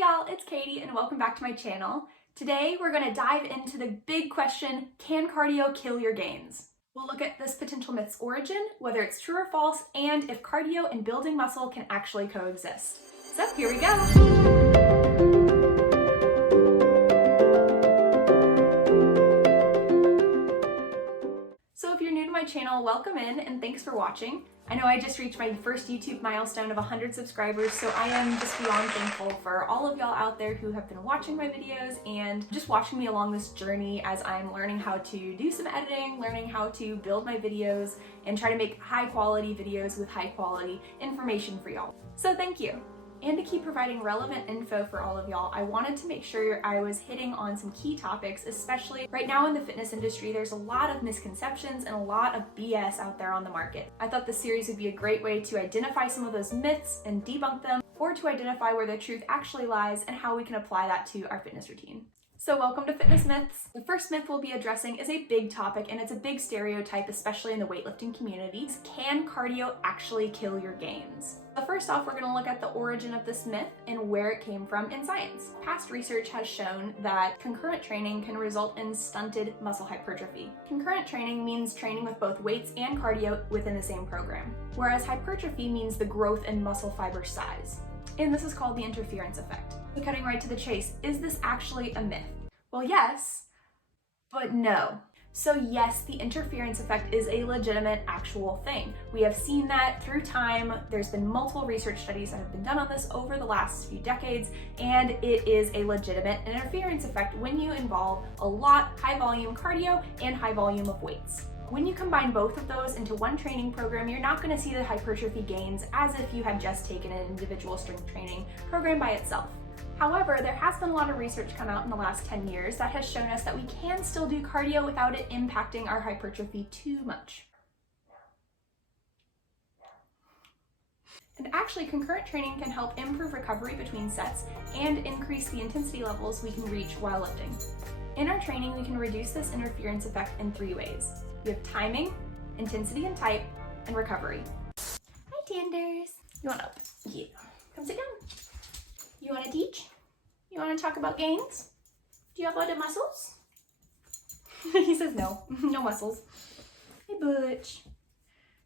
Hey y'all, it's Katie and welcome back to my channel. Today we're going to dive into the big question, can cardio kill your gains? We'll look at this potential myth's origin, whether it's true or false, and if cardio and building muscle can actually coexist. So here we go. So if you're new to my channel, welcome in and thanks for watching. I know I just reached my first YouTube milestone of 100 subscribers, so I am just beyond thankful for all of y'all out there who have been watching my videos and just watching me along this journey as I'm learning how to do some editing, learning how to build my videos, and try to make high quality videos with high quality information for y'all. So thank you. And to keep providing relevant info for all of y'all, I wanted to make sure I was hitting on some key topics, especially right now in the fitness industry. There's a lot of misconceptions and a lot of BS out there on the market. I thought this series would be a great way to identify some of those myths and debunk them, or to identify where the truth actually lies and how we can apply that to our fitness routine. So welcome to Fitness Myths. The first myth we'll be addressing is a big topic and it's a big stereotype, especially in the weightlifting communities. Can cardio actually kill your gains? So first off, we're going to look at the origin of this myth and where it came from in science. Past research has shown that concurrent training can result in stunted muscle hypertrophy. Concurrent training means training with both weights and cardio within the same program, whereas hypertrophy means the growth in muscle fiber size. And this is called the interference effect. So cutting right to the chase, is this actually a myth? Well, yes, but no. So yes, the interference effect is a legitimate actual thing. We have seen that through time. There's been multiple research studies that have been done on this over the last few decades, and it is a legitimate interference effect when you involve a lot high volume cardio and high volume of weights. When you combine both of those into one training program, you're not going to see the hypertrophy gains as if you had just taken an individual strength training program by itself. However, there has been a lot of research come out in the last 10 years that has shown us that we can still do cardio without it impacting our hypertrophy too much. And actually, concurrent training can help improve recovery between sets and increase the intensity levels we can reach while lifting. In our training, we can reduce this interference effect in 3 ways. We have timing, intensity and type, and recovery. Hi, Tanders. You want up? Yeah. Come sit down. You want to teach? You want to talk about gains? Do you have a lot of muscles? He says no. No muscles. Hey, Butch.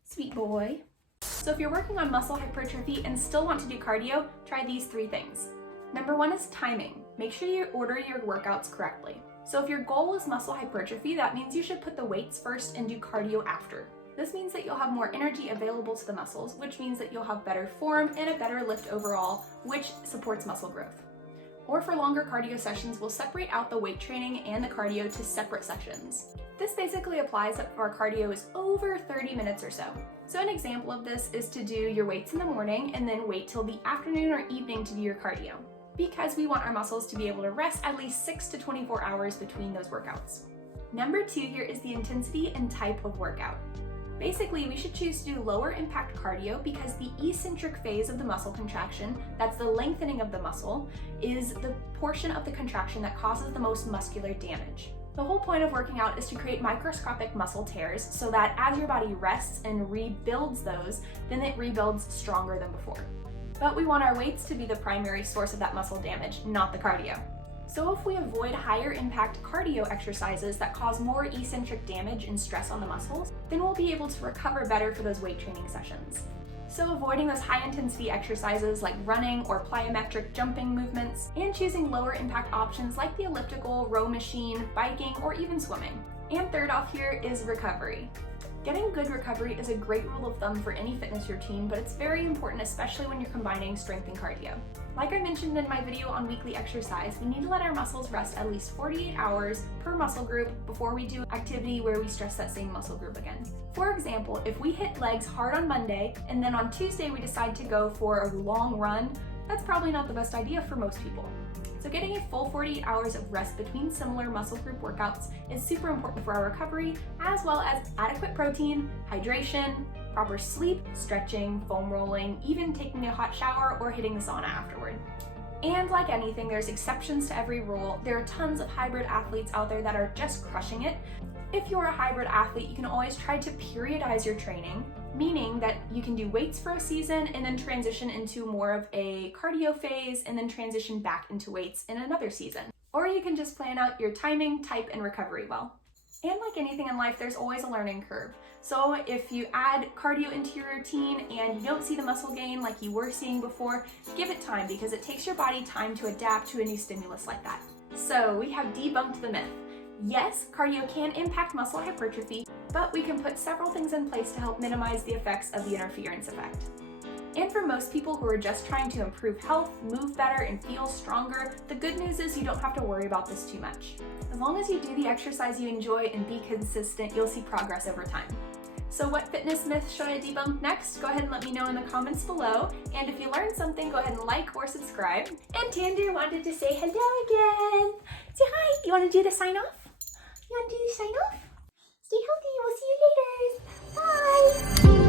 Sweet boy. So if you're working on muscle hypertrophy and still want to do cardio, try these 3 things. Number 1 is timing. Make sure you order your workouts correctly. So if your goal is muscle hypertrophy, that means you should put the weights first and do cardio after. This means that you'll have more energy available to the muscles, which means that you'll have better form and a better lift overall, which supports muscle growth. Or for longer cardio sessions, we'll separate out the weight training and the cardio to separate sessions. This basically applies if our cardio is over 30 minutes or so. So an example of this is to do your weights in the morning and then wait till the afternoon or evening to do your cardio, because we want our muscles to be able to rest at least 6 to 24 hours between those workouts. Number 2 here is the intensity and type of workout. Basically, we should choose to do lower impact cardio because the eccentric phase of the muscle contraction, that's the lengthening of the muscle, is the portion of the contraction that causes the most muscular damage. The whole point of working out is to create microscopic muscle tears so that as your body rests and rebuilds those, then it rebuilds stronger than before. But we want our weights to be the primary source of that muscle damage, not the cardio. So if we avoid higher impact cardio exercises that cause more eccentric damage and stress on the muscles, then we'll be able to recover better for those weight training sessions. So avoiding those high intensity exercises like running or plyometric jumping movements, and choosing lower impact options like the elliptical, row machine, biking, or even swimming. And third off here is recovery. Getting good recovery is a great rule of thumb for any fitness routine, but it's very important, especially when you're combining strength and cardio. Like I mentioned in my video on weekly exercise, we need to let our muscles rest at least 48 hours per muscle group before we do activity where we stress that same muscle group again. For example, if we hit legs hard on Monday and then on Tuesday we decide to go for a long run, that's probably not the best idea for most people. So getting a full 48 hours of rest between similar muscle group workouts is super important for our recovery, as well as adequate protein, hydration, proper sleep, stretching, foam rolling, even taking a hot shower or hitting the sauna afterward. And like anything, there's exceptions to every rule. There are tons of hybrid athletes out there that are just crushing it. If you're a hybrid athlete, you can always try to periodize your training, meaning that you can do weights for a season and then transition into more of a cardio phase and then transition back into weights in another season. Or you can just plan out your timing, type, and recovery well. And like anything in life, there's always a learning curve. So if you add cardio into your routine and you don't see the muscle gain like you were seeing before, give it time because it takes your body time to adapt to a new stimulus like that. So we have debunked the myth. Yes, cardio can impact muscle hypertrophy, but we can put several things in place to help minimize the effects of the interference effect. And for most people who are just trying to improve health, move better, and feel stronger, the good news is you don't have to worry about this too much. As long as you do the exercise you enjoy and be consistent, you'll see progress over time. So what fitness myth should I debunk next? Go ahead and let me know in the comments below. And if you learned something, go ahead and like or subscribe. And Tander wanted to say hello again. Say hi. You want to do the sign off? You want to do the sign off? Stay healthy. We'll see you later. Bye.